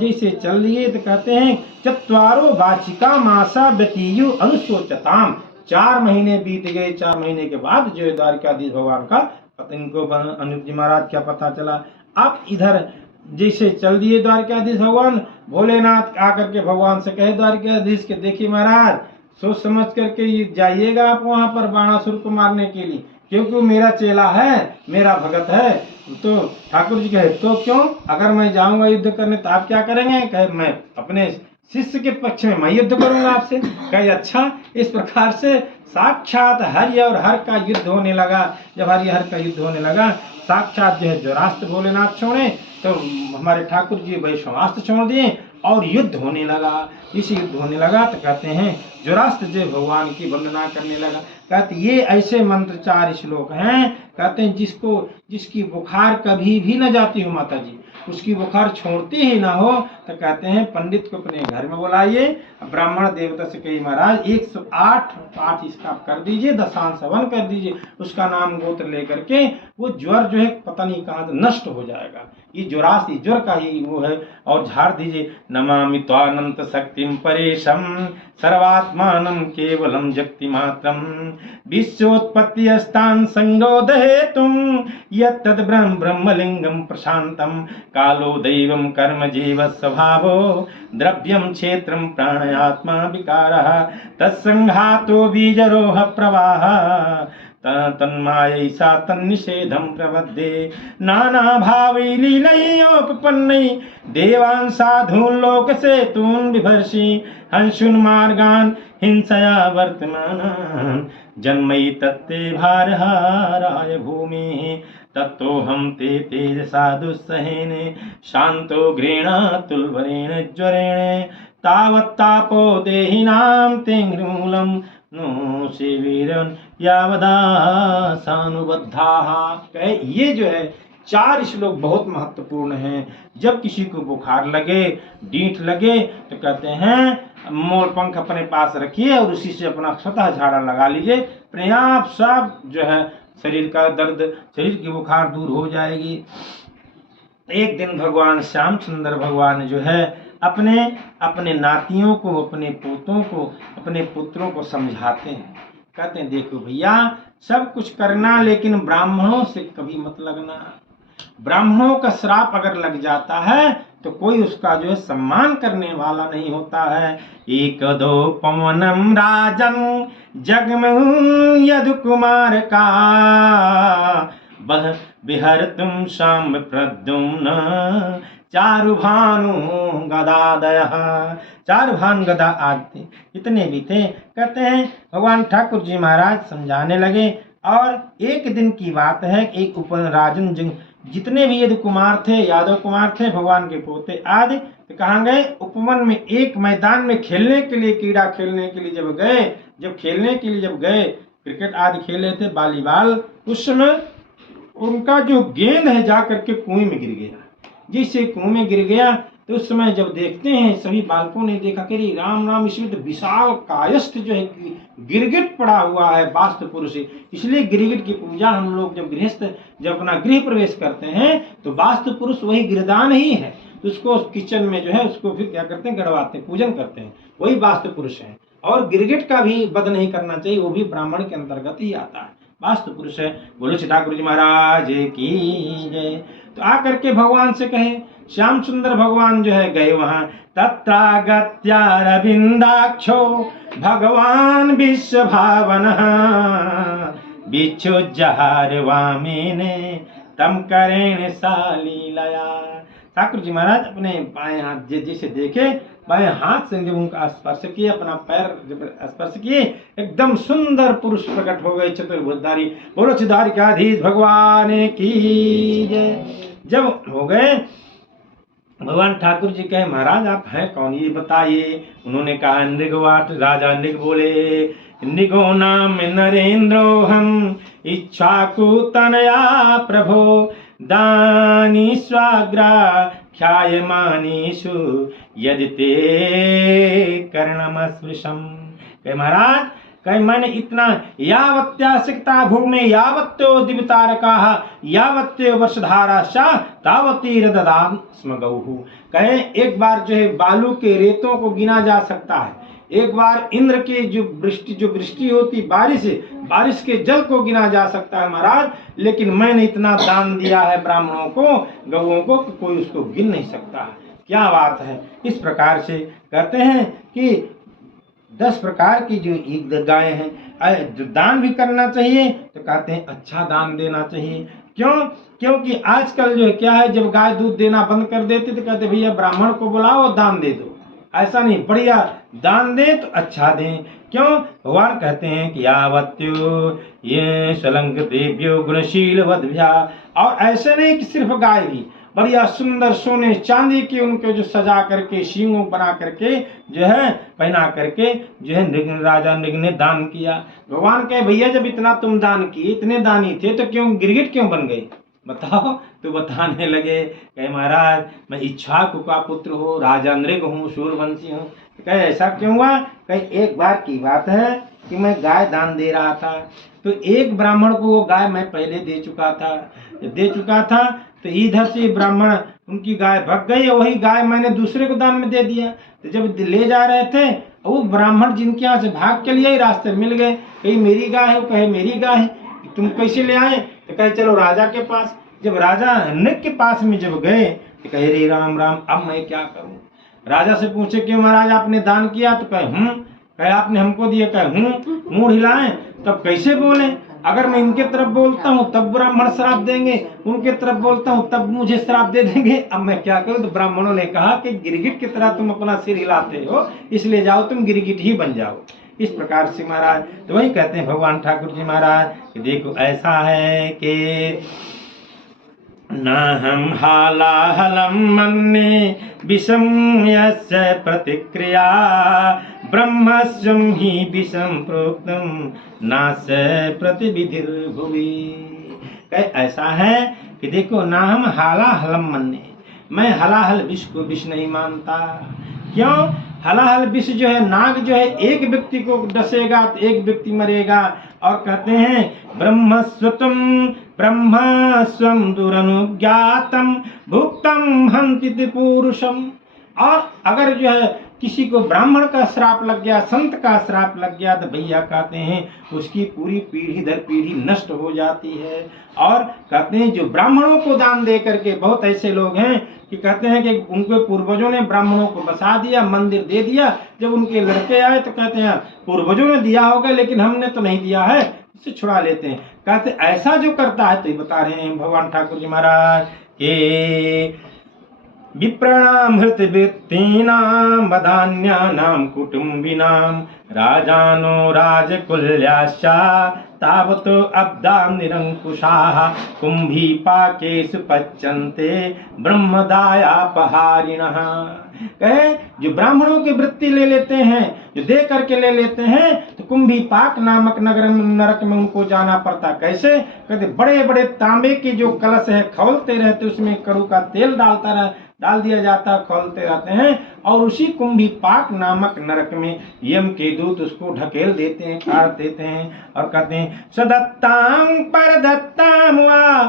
जैसे चल दिए तो कहते हैं चत्वारो वाचिका मासा व्यतीयु अनुशोचताम। 4 महीने बीत गए। 4 महीने के बाद जो है द्वारकाधीश भगवान का इनको अनुज जी महाराज क्या पता चला। अब इधर जैसे चल दिए द्वारकाधीश भगवान, भोलेनाथ आकर के भगवान से कहे द्वारकाधीश के देखिए महाराज सोच समझ करके ये जाइएगा आप वहां पर बाणासुर को मारने के लिए, क्योंकि वो मेरा चेला है, मेरा भगत है। तो ठाकुर जी कहे तो क्यों, अगर मैं जाऊंगा युद्ध करने तो आप क्या करेंगे? कहे मैं अपने शिष्य के पक्ष में मैं युद्ध करूंगा आपसे। कहे अच्छा। इस प्रकार से साक्षात हरि और हर का युद्ध होने लगा। जब हरि हर का युद्ध होने लगा, साक्षात जो है जोरास्त्र भोलेनाथ छोड़े तो हमारे ठाकुर जी वैष्णवास्त्र छोड़ दिए और युद्ध होने लगा। इस युद्ध होने लगा तो कहते हैं जोरास्त्र जो भगवान की वंदना करने लगा। कहते ये ऐसे मंत्र 4 श्लोक हैं, कहते हैं जिसकी बुखार कभी भी न जाती हो माता जी, उसकी बुखार छोड़ती ही ना हो, तो कहते हैं पंडित को अपने घर में बुलाइए, ब्राह्मण देवता से कही महाराज 108 पाठ इसका कर दीजिए, दशांश हवन कर दीजिए, उसका नाम गोत्र लेकर के वो ज्वर जो है पता नहीं कहाँ से नष्ट हो जाएगा। ये जोरासी ज्वर का ही वो है। और झाड़ दीजिए नमामि त्वानंत शक्तिम परेशम सर्वात्मानं केवलम जगति मात्रम विश्वोत्पत्ति स्थान संगोद हेतुम यत्तद् ब्रह्मलिंगम प्रशांतम कालो दैवम कर्म जीव स्वभावो द्रव्यम क्षेत्रम प्राणयात्मा विकारः तत्संघातो बीजरोह प्रवाह तन्मायैषा तन्निषेधं प्रबद्धे नाना भावै लीलयोपपन्नै देवान् साधून् लोकसेतून् बिभर्षि हंसुन् मार्गान् हिंसया वर्तमानान् जन्मैतत्ते भारहाराय भूमिः तत्तोऽहं ते तेजसा दुस्सहेन शान्तो घृणातुलवरेण ज्वरेण तावत्तापो देहिनां तेङ्घ्रिमूलं नो शिविरन यावदा सानुबद्धाः। कहे ये जो है 4 श्लोक बहुत महत्वपूर्ण हैं। जब किसी को बुखार लगे, डीठ लगे तो कहते हैं मोर पंख अपने पास रखिए और उसी से अपना स्वतः झाड़ा लगा लीजिए, अपने आप सब जो है शरीर का दर्द, शरीर की बुखार दूर हो जाएगी। एक दिन भगवान श्याम सुंदर भगवान जो है अपने नातियों को, अपने पोतों को, अपने पुत्रों को समझाते हैं। कहते हैं देखो भैया सब कुछ करना लेकिन ब्राह्मणों से कभी मत लगना। ब्राह्मणों का श्राप अगर लग जाता है तो कोई उसका जो है सम्मान करने वाला नहीं होता है। एक दो पवनम राजन जगमु यदु कुमार का बह बिहर तुम शाम प्रद्युम्न चारु भानु गदादय। 4 भानु गदा आदि इतने भी थे। कहते हैं भगवान ठाकुर जी महाराज समझाने लगे। और एक दिन की बात है, एक राजन जितने भी यदु कुमार थे, यादव कुमार थे, भगवान के पोते आदि, तो कहाँ गए? उपवन में एक मैदान में खेलने के लिए, क्रीड़ा खेलने के लिए जब गए, जब गए क्रिकेट आदि खेल रहे थे, वॉलीबॉल, उस समय उनका जो गेंद है जा करके कुएं में गिर गया। जिससे कुएं में गिर गया तो उस समय जब देखते हैं सभी बालकों ने देखा कि राम राम इसमें तो विशाल कायस्थ जो है गिरगिट पड़ा हुआ है वास्तु पुरुष। इसलिए गिरगिट की पूजा हम लोग जब अपना गृह प्रवेश करते हैं तो वास्तु पुरुष वही गिरदान ही है। तो उसको किचन में जो है उसको फिर क्या करते हैं, गड़वाते हैं, पूजन करते हैं, वही वास्तु पुरुष है। और गिरगिट का भी वध नहीं करना चाहिए, वो भी ब्राह्मण के अंतर्गत ही आता है, वास्तु पुरुष है। बोलो श्री ठाकुर जी महाराज की जय। तो आकर के भगवान से कहे, श्याम सुंदर भगवान जो है गए वहां। तत्रागत्यारविंदाक्षो भगवान विश्व भावनः बिच्छुजहार वामेने तम करेण सालीलया। ठाकुर जी महाराज अपने बाएं हाथ जैसे देखे, बाएं हाथ से जब उनका स्पर्श किए, अपना पैर जब स्पर्श किए, एकदम सुंदर पुरुष प्रकट हो गए, चतुर्भुजधारी। बोलो द्वारकाधीश भगवान की जय। जब हो गए भगवान ठाकुर जी कहे महाराज आप हैं कौन, ये बताइए। उन्होंने कहा नृगवाट राजा नृग बोले, नृगो नाम नरेंद्रो हम इच्छाकुतनया प्रभो दानी स्वाग्रा ख्यायमानीषु यदि ते कर्णमस्पृशम। कहे महाराज कहे मैंने इतना यावत्यासिकता भूमि यावत्यो दिवतारकाः यावत्यो वर्षधाराश्चा तावती रददाम स्म गौः। कहे एक बार जो है बालू के रेतों को गिना जा सकता है, एक बार इंद्र के जो वृष्टि होती बारिश के जल को गिना जा सकता है महाराज, लेकिन मैंने इतना दान दिया है ब्राह्मणों को, गौओं को, कि कोई उसको गिन नहीं सकता है। क्या बात है। इस प्रकार से कहते हैं कि 10 प्रकार की जो गायें हैं, जो दान भी करना चाहिए तो कहते हैं अच्छा दान देना चाहिए। क्यों? क्योंकि आजकल जो है क्या है, जब गाय दूध देना बंद कर देती तो कहते भैया ब्राह्मण को बुलाओ और दान दे दो। ऐसा नहीं, बढ़िया दान दें तो अच्छा दें। क्यों? भगवान कहते हैं कि यावत्यो ये सलंग देव्यो गुणशील वध्या। और ऐसे नहीं कि सिर्फ गाय भी, बढ़िया सुंदर सोने चांदी के उनके जो सजा करके सींगों बना करके जो है पहना करके जो है राजा नृग ने दान किया। भगवान कहे भैया जब इतना तुम दान किए, इतने दानी थे, तो क्यों गिरगिट क्यों बन गए बताओ। तो बताने लगे, कहे महाराज मैं इक्ष्वाकु का पुत्र हूँ, राजा नृग हूँ, सूर्यवंशी हूँ। कहे ऐसा क्यों हुआ? कहे एक बार की बात है कि मैं गाय दान दे रहा था, तो एक ब्राह्मण को वो गाय मैं पहले दे चुका था, तो इधर से ब्राह्मण उनकी गाय भग गई, वही गाय मैंने दूसरे को दान में दे दिया। तो जब ले जा रहे थे वो ब्राह्मण जिनके यहाँ से भाग के लिए रास्ते मिल गए, कहीं मेरी गाय है, कहे मेरी गाय है, तुम कैसे ले आए? तो कहे चलो राजा के पास। जब राजा नृग के पास में जब गए तो कहे रे राम राम, अब मैं क्या करूं? राजा से पूछे क्यों महाराज आपने दान किया? तो कहे कहे आपने हमको दिए? कहे मुंह हिलाएं। तब कैसे बोले? अगर मैं इनके तरफ बोलता हूँ तब ब्राह्मण श्राप देंगे, उनके तरफ बोलता हूँ तब मुझे श्राप दे देंगे, अब मैं क्या करूँ? तो ब्राह्मणों ने कहा कि गिरगिट की तरह तुम अपना सिर हिलाते हो, इसलिए जाओ तुम गिरगिट ही बन जाओ। इस प्रकार से महाराज, तो वही कहते हैं भगवान ठाकुर जी महाराज कि देखो ऐसा है कि न हम हालाहलम मन्ये विषम यस्य प्रतिक्रिया ब्रह्मस्वं ही विषम प्रोक्तम नास्य प्रतिविधिर्भुवि। ऐसा है कि देखो ना हम हालाहलम मन्ये, मैं हलाहल विष को विष नहीं मानता। क्यों? हलाहल विष जो है, नाग जो है एक व्यक्ति को डसेगा तो एक व्यक्ति मरेगा। और कहते हैं ब्रह्मस्वम दुरनुज्ञातम भुक्तम हन्ति पुरुषम। और अगर जो है किसी को ब्राह्मण का श्राप लग गया, संत का श्राप लग गया, तो भैया कहते हैं उसकी पूरी पीढ़ी दर पीढ़ी नष्ट हो जाती है। और कहते हैं जो ब्राह्मणों को दान दे करके, बहुत ऐसे लोग हैं कि कहते हैं कि उनके पूर्वजों ने ब्राह्मणों को बसा दिया, मंदिर दे दिया, जब उनके लड़के आए तो कहते हैं पूर्वजों ने दिया होगा लेकिन हमने तो नहीं दिया है, इससे छुड़ा लेते हैं। कहते ऐसा जो करता है, तो ये बता रहे हैं भगवान ठाकुर जी महाराज के विप्रणाम हृतवृत्तीनां वदान्यानां कुटुम्बिनां राजानो राजकुल्याश्च तावतो अब्दां निरंकुशाः कुंभीपाकेषु पच्यन्ते ब्रह्मदायापहारिणः। कहे जो ब्राह्मणों की वृत्ति ले लेते हैं, जो दे करके ले लेते हैं, तो कुंभीपाक नामक नरक में उनको जाना पड़ता। कैसे? कहते बड़े बड़े तांबे के जो कलश है खौलते रहते, उसमें कड़ू का तेल डाल दिया जाता, खोलते रहते हैं, और उसी कुंभीपाक नामक नरक में यम के दूत उसको ढकेल देते हैं, काट देते हैं। और कहते हैं सदत्तां परदत्तां वा